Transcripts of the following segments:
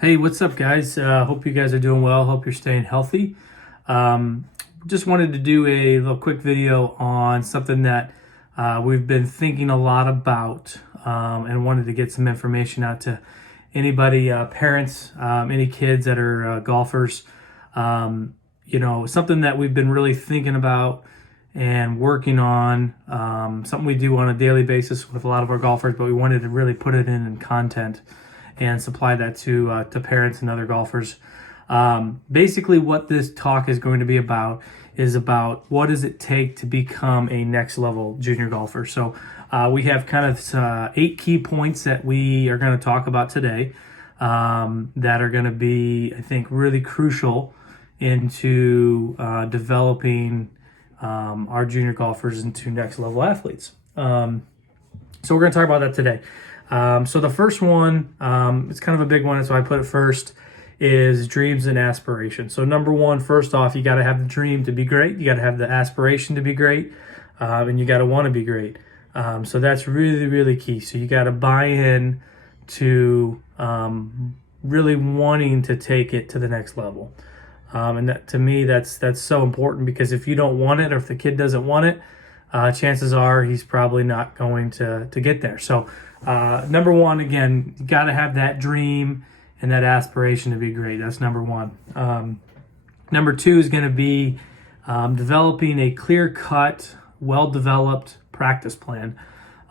Hey, what's up, guys? Hope you guys are doing well. Hope you're staying healthy. Just wanted to do a little quick video on something that we've been thinking a lot about, and wanted to get some information out to anybody, parents, any kids that are golfers. Something that we've been really thinking about and working on, something we do on a daily basis with a lot of our golfers, but we wanted to really put it in content and supply that to parents and other golfers. Basically, what this talk is going to be about is about what does it take to become a next level junior golfer. So we have kind of 8 key points that we are going to talk about today, that are going to be, I think, really crucial into developing our junior golfers into next level athletes. So we're going to talk about that today. So the first one, it's kind of a big one, that's why I put it first, is dreams and aspirations. So number one, first off, you got to have the dream to be great. You got to have the aspiration to be great, and you got to want to be great. So that's really, really key. So you got to buy in to really wanting to take it to the next level. And that, to me, that's so important, because if you don't want it, or if the kid doesn't want it, chances are he's probably not going to get there. So number one, again, you got to have that dream and that aspiration to be great. That's number one. Number two is going to be developing a clear-cut, well-developed practice plan.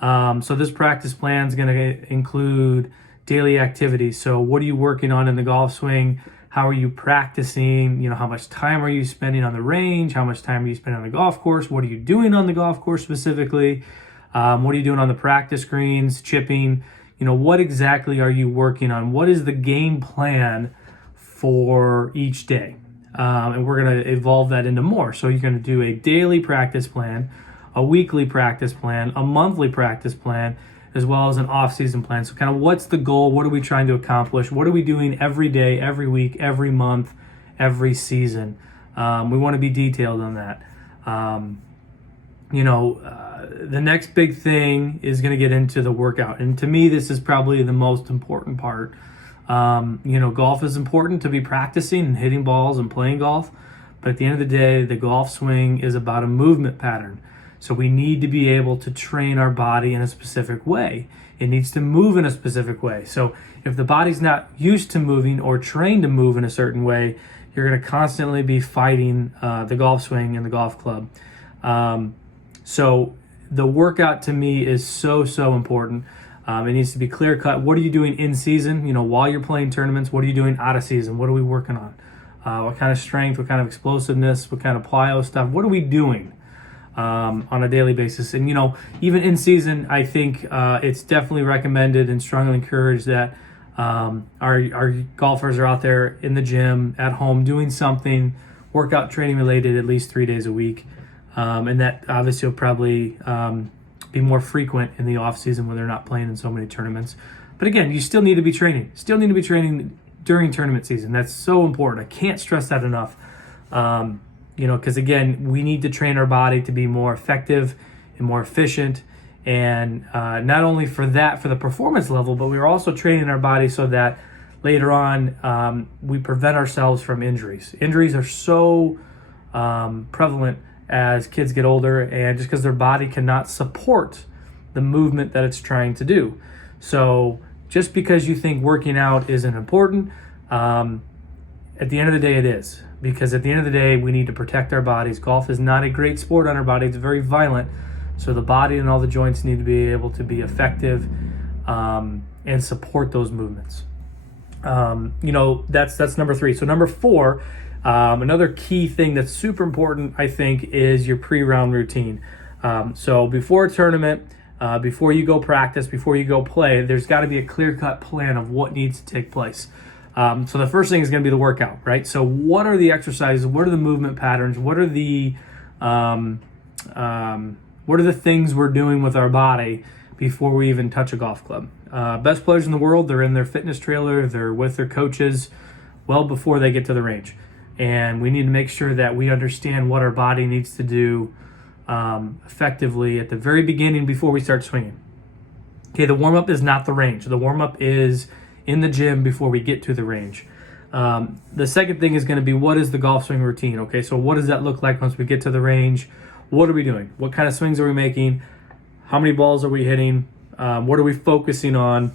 So this practice plan is going to include daily activities. So what are you working on in the golf swing? How are you practicing? How much time are you spending on the range? How much time are you spending on the golf course? What are you doing on the golf course specifically? What are you doing on the practice greens, chipping? What exactly are you working on? What is the game plan for each day? And we're going to evolve that into more. So you're going to do a daily practice plan, a weekly practice plan, a monthly practice plan, as well as an off-season plan. So kind of what's the goal? What are we trying to accomplish? What are we doing every day, every week, every month, every season? We want to be detailed on that. The next big thing is going to get into the workout. And to me, this is probably the most important part. Golf is important to be practicing and hitting balls and playing golf. But at the end of the day, the golf swing is about a movement pattern. So we need to be able to train our body in a specific way. It needs to move in a specific way. So if the body's not used to moving or trained to move in a certain way, you're going to constantly be fighting the golf swing and the golf club. So the workout to me is so important. It needs to be clear cut. What are you doing in season? While you're playing tournaments, what are you doing out of season? What are we working on? What kind of strength, what kind of explosiveness, what kind of plyo stuff? What are we doing on a daily basis? And, even in season, I think it's definitely recommended and strongly encouraged that our golfers are out there in the gym, at home, doing something workout training related at least 3 days a week. And that obviously will probably be more frequent in the off season when they're not playing in so many tournaments. But again, you still need to be training. Still need to be training during tournament season. That's so important. I can't stress that enough. Because again, we need to train our body to be more effective and more efficient. And not only for the performance level, but we're also training our body so that later on we prevent ourselves from injuries. Injuries are so prevalent as kids get older, and just because their body cannot support the movement that it's trying to do. So just because you think working out isn't important, at the end of the day it is. Because at the end of the day, we need to protect our bodies. Golf is not a great sport on our body. It's very violent. So the body and all the joints need to be able to be effective and support those movements. That's number 3. So number 4, another key thing that's super important, I think, is your pre-round routine. So before a tournament, before you go practice, before you go play, there's got to be a clear-cut plan of what needs to take place. So the first thing is going to be the workout, right? So what are the exercises? What are the movement patterns? What are the things we're doing with our body before we even touch a golf club? Best players in the world, they're in their fitness trailer, they're with their coaches well before they get to the range. And we need to make sure that we understand what our body needs to do effectively at the very beginning before we start swinging. Okay, the warm-up is not the range. The warm-up is in the gym before we get to the range. The second thing is going to be, what is the golf swing routine? Okay, so what does that look like once we get to the range? What are we doing? What kind of swings are we making? How many balls are we hitting? What are we focusing on?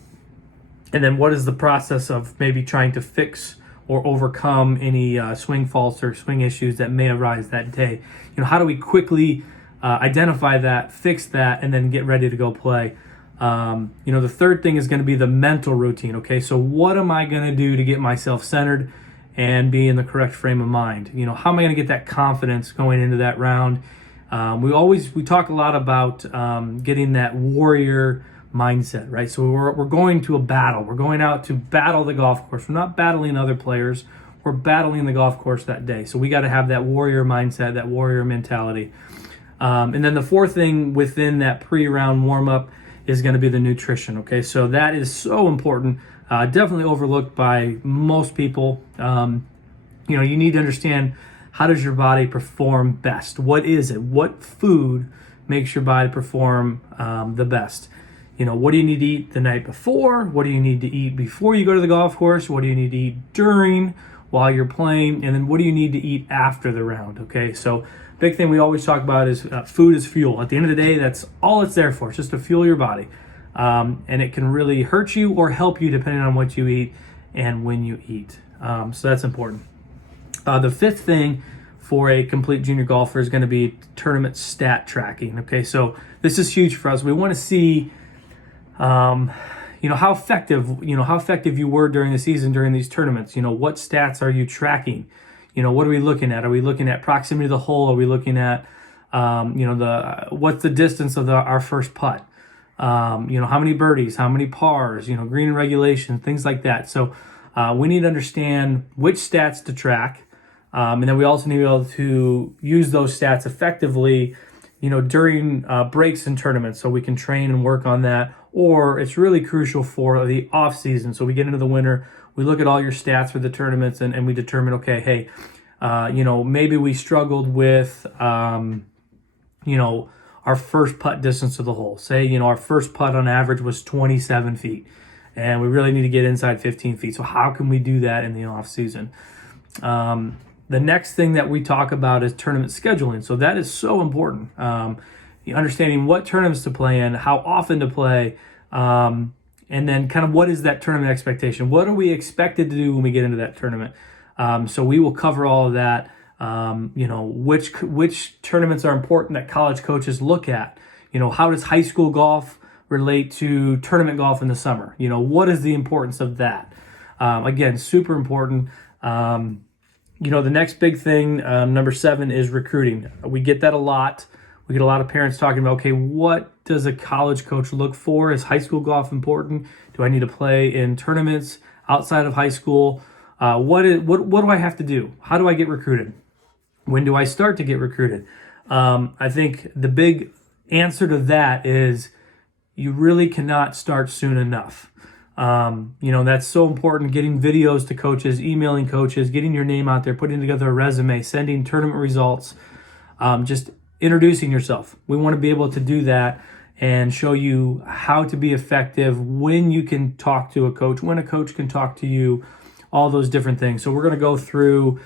And then what is the process of maybe trying to fix or overcome any swing faults or swing issues that may arise that day? How do we quickly identify that, fix that, and then get ready to go play? The third thing is going to be the mental routine. Okay, so what am I going to do to get myself centered and be in the correct frame of mind? How am I going to get that confidence going into that round? We talk a lot about getting that warrior mindset, right? So we're going to a battle. We're going out to battle the golf course. We're not battling other players. We're battling the golf course that day. So we got to have that warrior mindset, that warrior mentality. And then the fourth thing within that pre-round warm-up is going to be the nutrition. Okay, so that is so important. Definitely overlooked by most people. You need to understand, how does your body perform best? What is it? What food makes your body perform the best? What do you need to eat the night before? What do you need to eat before you go to the golf course? What do you need to eat during, while you're playing? And then what do you need to eat after the round? Okay, so big thing we always talk about is food is fuel. At the end of the day, that's all it's there for. It's just to fuel your body. And it can really hurt you or help you depending on what you eat and when you eat. So that's important. The fifth thing for a complete junior golfer is going to be tournament stat tracking. Okay, so this is huge for us. We want to see how effective you were during the season, during these tournaments. What stats are you tracking? What are we looking at? Are we looking at proximity to the hole? Are we looking at, what's the distance of our first putt? How many birdies, how many pars, green and regulation, things like that. So we need to understand which stats to track. And then we also need to be able to use those stats effectively, during breaks in tournaments, so we can train and work on that. Or it's really crucial for the off season. So we get into the winter, we look at all your stats for the tournaments, and we determine, okay, hey, maybe we struggled with, our first putt distance to the hole. Say, our first putt on average was 27 feet, and we really need to get inside 15 feet. So how can we do that in the off season? The next thing that we talk about is tournament scheduling. So that is so important. Understanding what tournaments to play in, how often to play, and then kind of what is that tournament expectation? What are we expected to do when we get into that tournament? So we will cover all of that. Which tournaments are important that college coaches look at? How does high school golf relate to tournament golf in the summer? What is the importance of that? Again, super important. The next big thing, number 7, is recruiting. We get that a lot. We get a lot of parents talking about, okay, what does a college coach look for? Is high school golf important? Do I need to play in tournaments outside of high school? What do I have to do? How do I get recruited? When do I start to get recruited? I think the big answer to that is you really cannot start soon enough. That's so important. Getting videos to coaches, emailing coaches, getting your name out there, putting together a resume, sending tournament results, just introducing yourself. We want to be able to do that and show you how to be effective, when you can talk to a coach, when a coach can talk to you, all those different things. So we're going to go through,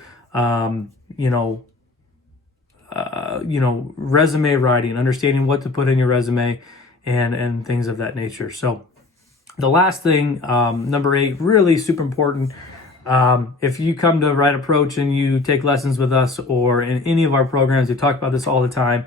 resume writing, understanding what to put in your resume, and things of that nature. So the last thing, number 8, really super important. If you come to Right Approach and you take lessons with us or in any of our programs, we talk about this all the time.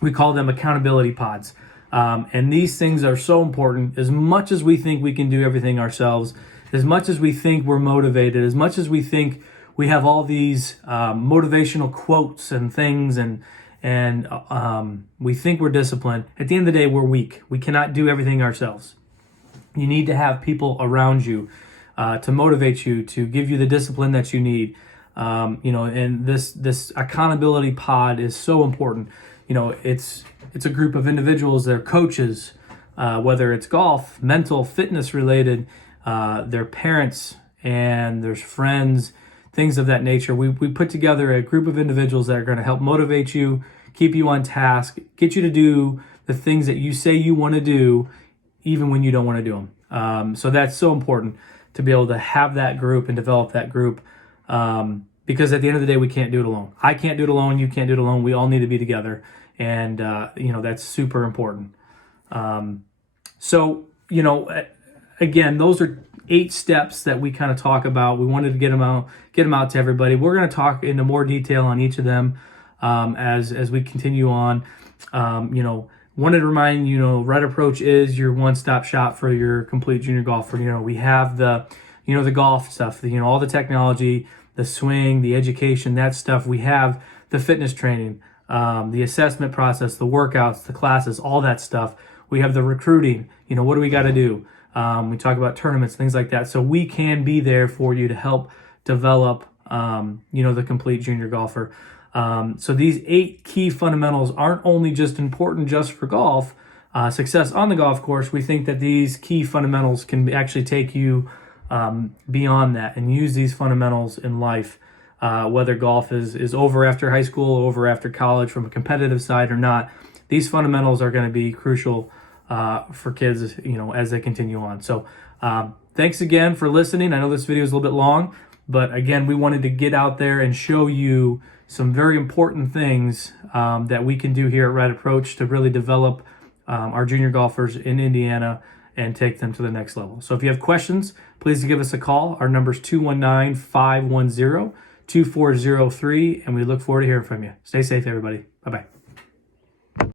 We call them accountability pods. And these things are so important. As much as we think we can do everything ourselves, as much as we think we're motivated, as much as we think we have all these motivational quotes and things, and we think we're disciplined, at the end of the day, we're weak. We cannot do everything ourselves. You need to have people around you to motivate you, to give you the discipline that you need. And this accountability pod is so important. It's a group of individuals, they're coaches, whether it's golf, mental, fitness related, their parents, and there's friends, things of that nature. We put together a group of individuals that are going to help motivate you, keep you on task, get you to do the things that you say you want to do, even when you don't want to do them. So that's so important to be able to have that group and develop that group, because at the end of the day, we can't do it alone. I can't do it alone. You can't do it alone. We all need to be together, and that's super important. So again, those are 8 steps that we kind of talk about. We wanted to get them out to everybody. We're going to talk into more detail on each of them as we continue on. Wanted to remind Red Approach is your one-stop shop for your complete junior golfer. We have the golf stuff, all the technology, the swing, the education, that stuff. We have the fitness training, the assessment process, the workouts, the classes, all that stuff. We have the recruiting. What do we got to do? We talk about tournaments, things like that. So we can be there for you to help develop, the complete junior golfer. So these 8 key fundamentals aren't only just important just for golf, success on the golf course. We think that these key fundamentals can actually take you beyond that and use these fundamentals in life, whether golf is over after high school, over after college from a competitive side or not. These fundamentals are going to be crucial for kids, as they continue on. So thanks again for listening. I know this video is a little bit long, but again, we wanted to get out there and show you some very important things that we can do here at Red Approach to really develop our junior golfers in Indiana and take them to the next level. So if you have questions, please give us a call. Our number is 219-510-2403, and we look forward to hearing from you. Stay safe, everybody. Bye-bye.